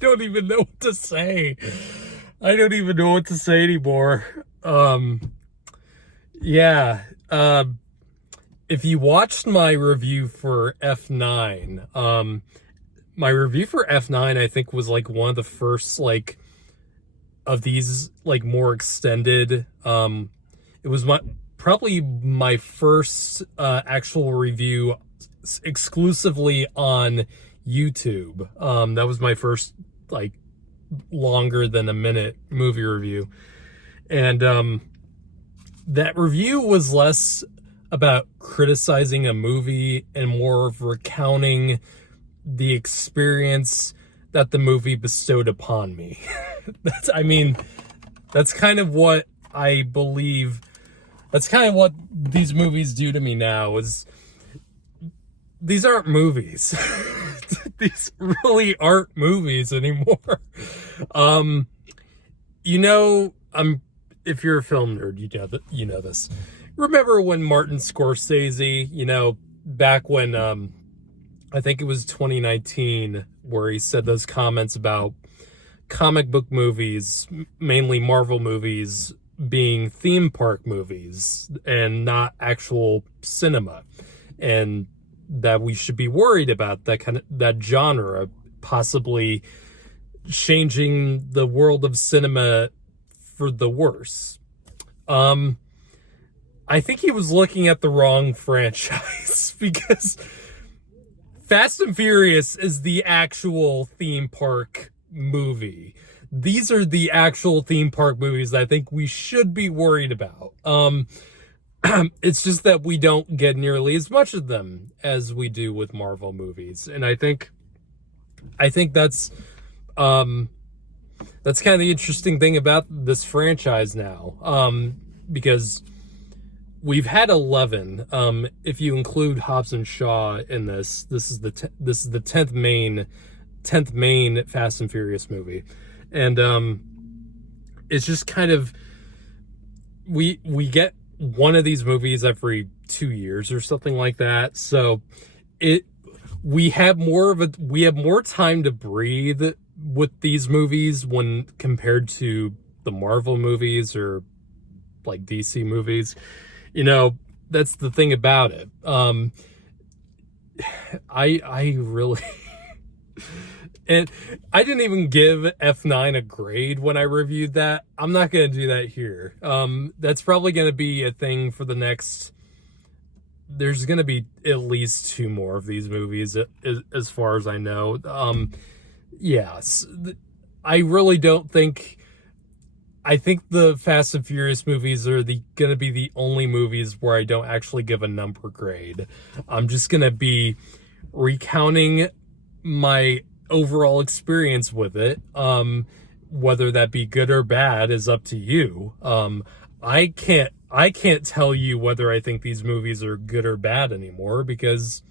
don't even know what to say. I don't even know what to say anymore. Yeah. If you watched my review for F9, my review for F9, I think, was like one of the first like of these like more extended. It was probably my first actual review exclusively on YouTube. That was my first like longer than a minute movie review, and that review was less about criticizing a movie and more of recounting the experience that the movie bestowed upon me. That's kind of what I believe. That's kind of what these movies do to me now. Is these aren't movies. These really aren't movies anymore. If you're a film nerd, you know this. Remember when Martin Scorsese, back when I think it was 2019, where he said those comments about comic book movies, mainly Marvel movies, being theme park movies and not actual cinema, and that we should be worried about that genre possibly changing the world of cinema for the worse. I think he was looking at the wrong franchise because Fast and Furious is the actual theme park movie. These are the actual theme park movies that I think we should be worried about. It's just that we don't get nearly as much of them as we do with Marvel movies. And I think that's kind of the interesting thing about this franchise now. Because we've had 11. If you include Hobbs and Shaw in this is the 10th main Fast and Furious movie, and it's just kind of we get one of these movies every 2 years or something like that. So we have more time to breathe with these movies when compared to the Marvel movies or like DC movies. That's the thing about it. I really and I didn't even give F9 a grade when I reviewed that. I'm not going to do that here. That's probably going to be a thing for the next. There's going to be at least 2 more of these movies, as far as I know. Yes, I really don't think. I think the Fast and Furious movies are going to be the only movies where I don't actually give a number grade. I'm just going to be recounting my overall experience with it. Whether that be good or bad is up to you. I can't tell you whether I think these movies are good or bad anymore because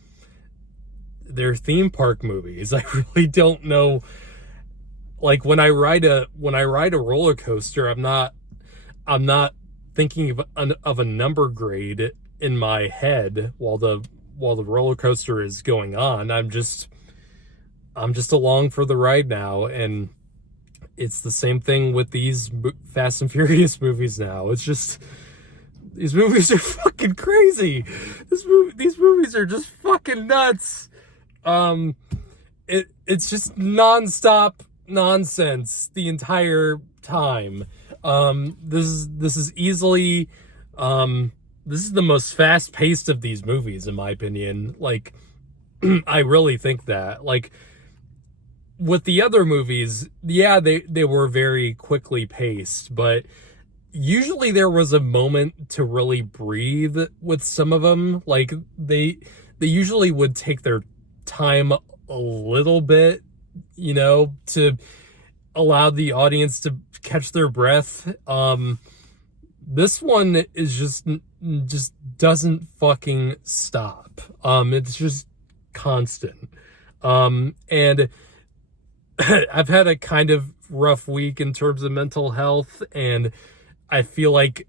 they're theme park movies. I really don't know. Like when I ride a roller coaster, I'm not thinking of a number grade in my head while the roller coaster is going on. I'm just along for the ride now, and it's the same thing with these Fast and Furious movies now. It's just these movies are fucking crazy. These movies are just fucking nuts. It's just nonstop nonsense the entire time. This is easily this is the most fast-paced of these movies, in my opinion. Like, I really think that. Like, with the other movies, yeah, they were very quickly paced, but usually there was a moment to really breathe with some of them. Like, they usually would take their time a little bit, to allow the audience to catch their breath. This one is just doesn't fucking stop. It's just constant. And I've had a kind of rough week in terms of mental health, and I feel like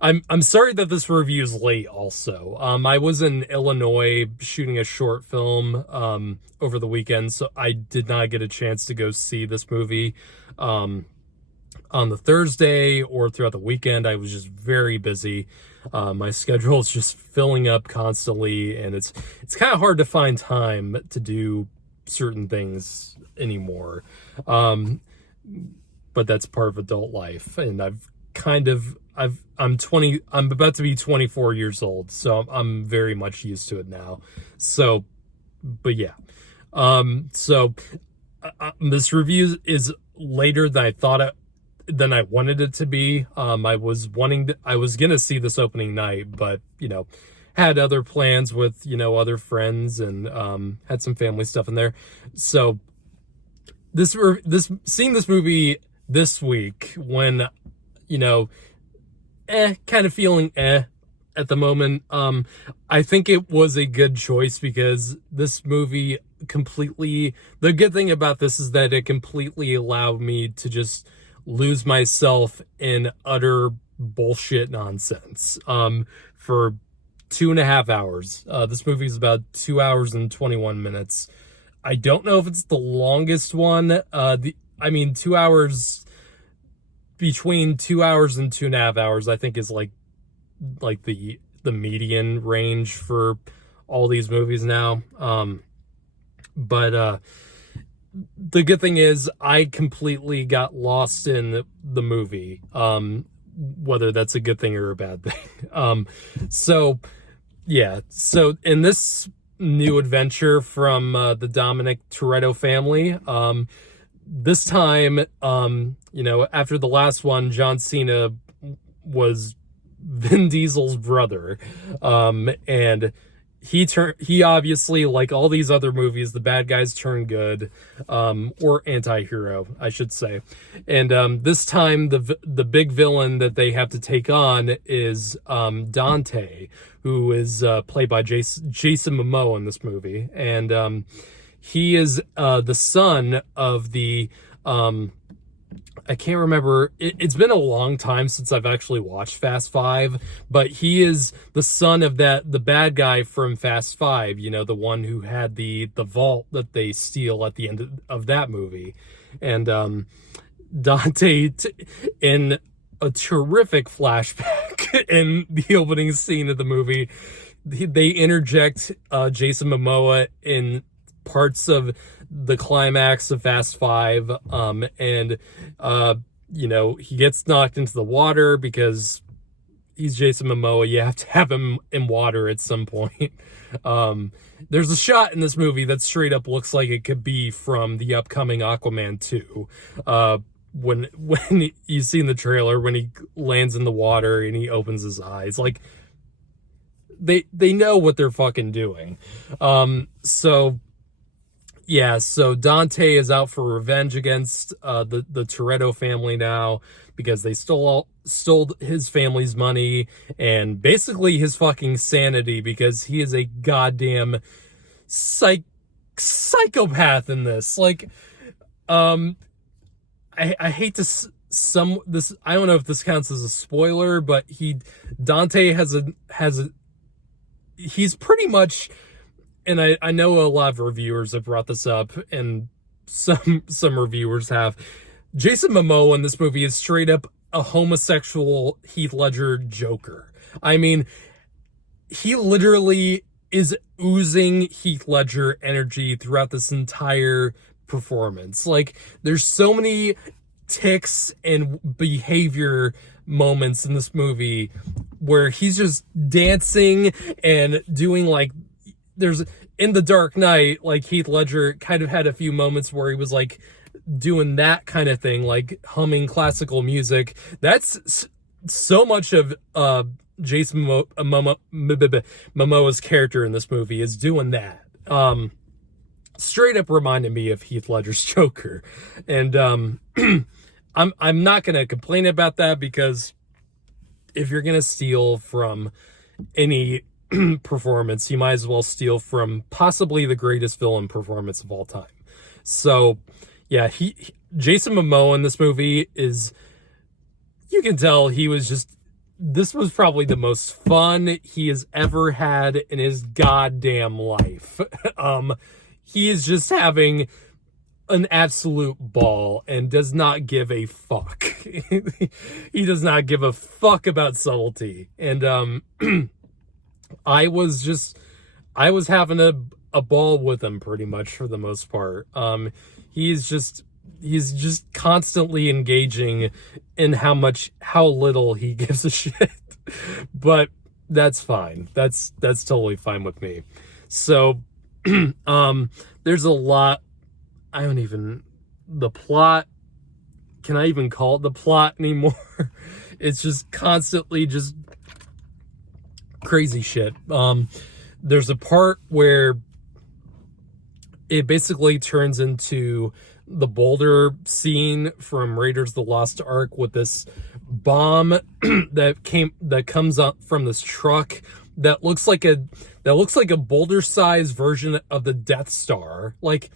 I'm sorry that this review is late also. I was in Illinois shooting a short film over the weekend, so I did not get a chance to go see this movie on the Thursday or throughout the weekend. I was just very busy. My schedule is just filling up constantly, and it's kind of hard to find time to do certain things anymore. But that's part of adult life, and I'm about to be 24 years old, so I'm very much used to it now. So, but yeah. This review is later than than I wanted it to be. I was gonna see this opening night, but had other plans with other friends, and had some family stuff in there. So seeing this movie this week when kind of feeling at the moment, I think it was a good choice, because this movie the good thing about this is that it completely allowed me to just lose myself in utter bullshit nonsense for 2.5 hours. This movie is about 2 hours and 21 minutes. I don't know if it's the longest one. 2 hours, between 2 hours and 2.5 hours, I think is like the median range for all these movies now. But the good thing is I completely got lost in the movie, whether that's a good thing or a bad thing. So in this new adventure from the Dominic Toretto family, this time, after the last one, John Cena was Vin Diesel's brother, and he obviously, like all these other movies, the bad guys turn good, or anti-hero, I should say. And this time, the big villain that they have to take on is Dante, who is played by Jason Momoa in this movie. And he is the son of the I can't remember. It's been a long time since I've actually watched Fast Five, but he is the son of the bad guy from Fast Five. The one who had the vault that they steal at the end of that movie. And Dante, in a terrific flashback in the opening scene of the movie, they interject Jason Momoa in parts of the climax of Fast Five, and he gets knocked into the water because he's Jason Momoa. You have to have him in water at some point. There's a shot in this movie that straight up looks like it could be from the upcoming Aquaman 2. When you see in the trailer, when he lands in the water and he opens his eyes, like they know what they're fucking doing. So Dante is out for revenge against the Toretto family now, because they stole his family's money and basically his fucking sanity, because he is a goddamn psychopath in this. Like, I hate this. I don't know if this counts as a spoiler, but Dante he's pretty much. And I know a lot of reviewers have brought this up, and some reviewers have. Jason Momoa in this movie is straight up a homosexual Heath Ledger Joker. I mean, he literally is oozing Heath Ledger energy throughout this entire performance. Like, there's so many tics and behavior moments in this movie where he's just dancing and doing like. In The Dark Knight, like, Heath Ledger kind of had a few moments where he was like doing that kind of thing, like humming classical music. That's so much of Jason Momoa's character in this movie is doing that. Straight up reminded me of Heath Ledger's Joker. And I'm not gonna complain about that, because if you're gonna steal from any performance, you might as well steal from possibly the greatest villain performance of all time. So yeah, Jason Momoa in this movie is, you can tell he was just this was probably the most fun he has ever had in his goddamn life. He is just having an absolute ball and does not give a fuck. He does not give a fuck about subtlety. And I was having a ball with him pretty much for the most part. He's just constantly engaging in how little he gives a shit. But that's fine. That's totally fine with me. So there's a lot. The plot, can I even call it the plot anymore? It's just constantly just crazy shit. There's a part where it basically turns into the boulder scene from Raiders of the Lost Ark with this bomb that comes up from this truck that looks like a boulder-sized version of the Death Star. Like,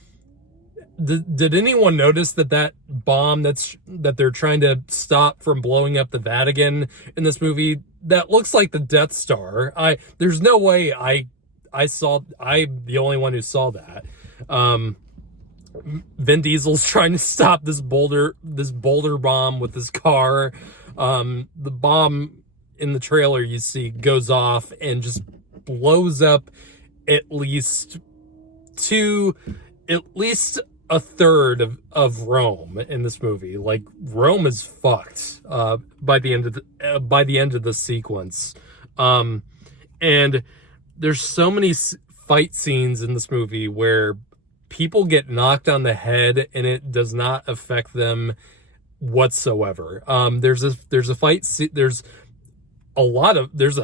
did anyone notice that bomb that they're trying to stop from blowing up the Vatican in this movie, that looks like the Death Star? There's no way I'm the only one who saw that. Vin Diesel's trying to stop this boulder bomb with his car. The bomb in the trailer you see goes off and just blows up at least a third of Rome in this movie. Like, Rome is fucked by the end of the sequence. And there's so many fight scenes in this movie where people get knocked on the head and it does not affect them whatsoever. There's a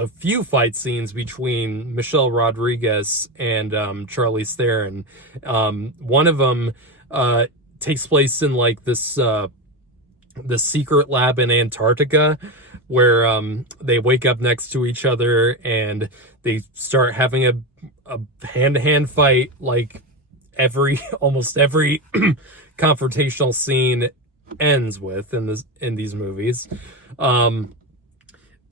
few fight scenes between Michelle Rodriguez and Charlize Theron. One of them takes place in like the secret lab in Antarctica, where they wake up next to each other and they start having a hand-to-hand fight, like almost every confrontational scene ends with in these movies.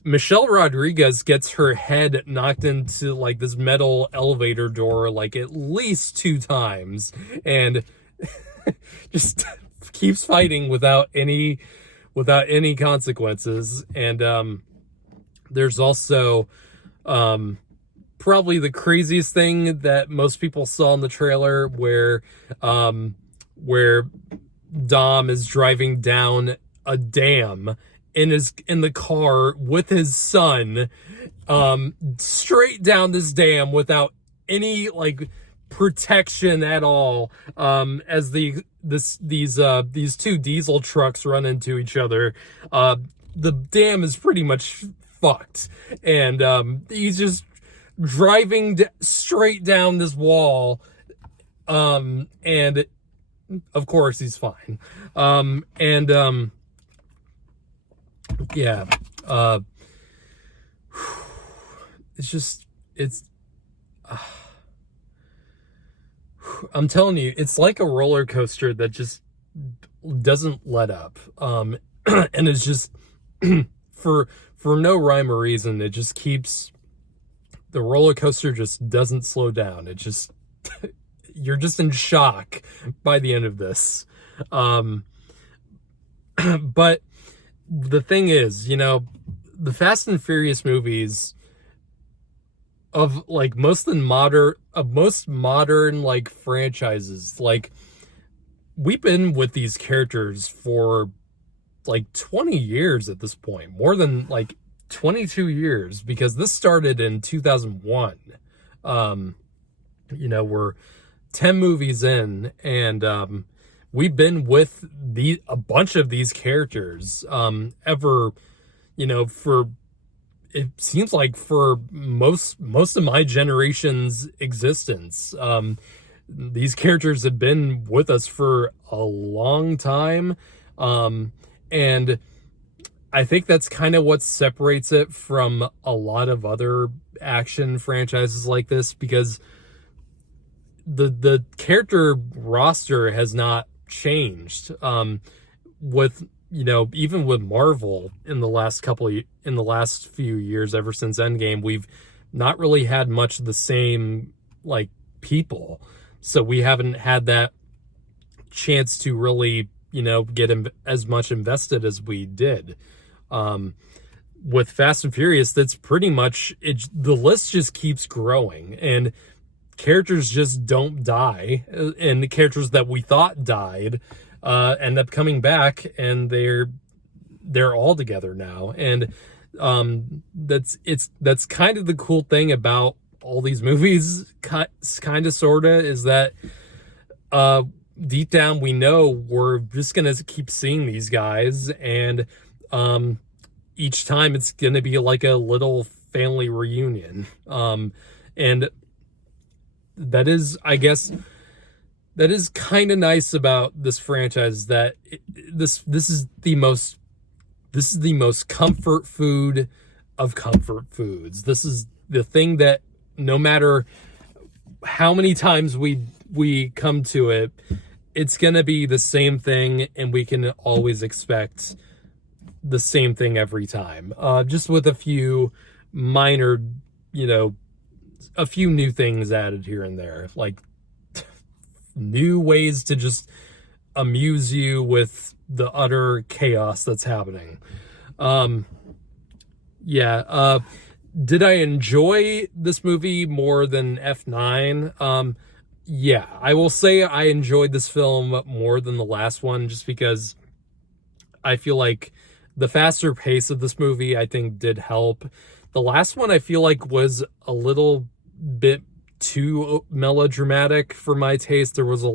Michelle Rodriguez gets her head knocked into like this metal elevator door like at least 2 times and just keeps fighting without any consequences. And there's also probably the craziest thing that most people saw in the trailer, where Dom is driving down a dam in the car with his son, straight down this dam without any like protection at all, as these 2 diesel trucks run into each other. The dam is pretty much fucked, and he's just driving straight down this wall, and of course he's fine. Yeah, I'm telling you, it's like a roller coaster that just doesn't let up. And it's just for no rhyme or reason, it just keeps, the roller coaster just doesn't slow down. It just you're just in shock by the end of this. But the thing is, the Fast and Furious movies, of like most modern like franchises, like, we've been with these characters for like 20 years at this point, more than like 22 years, because this started in 2001. We're 10 movies in, and we've been with a bunch of these characters for, it seems like, for most of my generation's existence. These characters have been with us for a long time, and I think that's kind of what separates it from a lot of other action franchises like this, because the character roster has not changed. With even with Marvel in the last few years, ever since Endgame, we've not really had much of the same, like, people. So we haven't had that chance to really, get as much invested as we did. With Fast and Furious, that's pretty much it. The list just keeps growing, and characters just don't die, and the characters that we thought died end up coming back, and they're all together now. And that's kind of the cool thing about all these movies, kind of sorta, is that deep down we know we're just gonna keep seeing these guys, and each time it's gonna be like a little family reunion. And that is, I guess, that is kind of nice about this franchise, that this is the most comfort food of comfort foods. This is the thing that no matter how many times we come to it, it's gonna be the same thing, and we can always expect the same thing every time. Just with a few minor, a few new things added here and there, like new ways to just amuse you with the utter chaos that's happening. Did I enjoy this movie more than F9? Yeah, I will say I enjoyed this film more than the last one, just because I feel like the faster pace of this movie, I think, did help. The last one, I feel like, was a little bit too melodramatic for my taste. There was a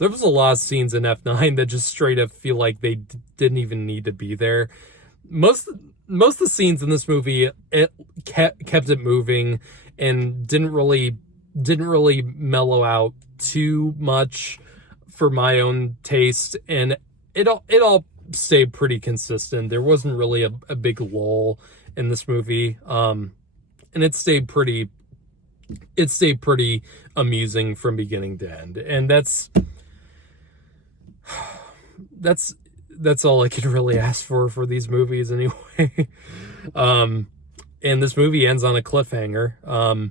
lot of scenes in F9 that just straight up feel like they didn't even need to be there. Most of the scenes in this movie, it kept it moving and didn't really mellow out too much for my own taste, and it all stayed pretty consistent. There wasn't really a big lull in this movie, and it stayed pretty amusing from beginning to end. And that's all I could really ask for these movies anyway. And this movie ends on a cliffhanger.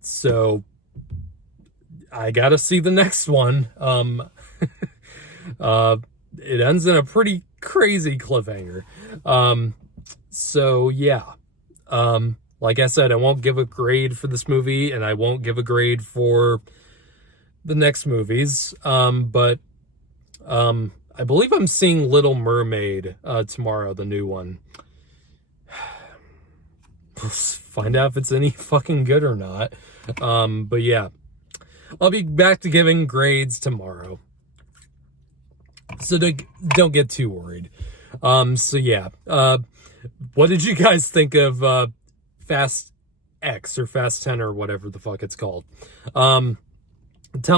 So I gotta see the next one. It ends in a pretty crazy cliffhanger. So yeah. Like I said, I won't give a grade for this movie, and I won't give a grade for the next movies. But I believe I'm seeing Little Mermaid tomorrow, the new one. We'll find out if it's any fucking good or not. But yeah, I'll be back to giving grades tomorrow, so don't get too worried. So yeah, what did you guys think of Fast X or Fast 10 or whatever the fuck it's called? Tell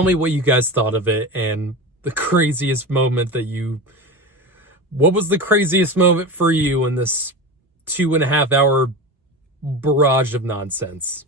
me what you guys thought of it, and the craziest moment what was the craziest moment for you in this 2.5 hour barrage of nonsense?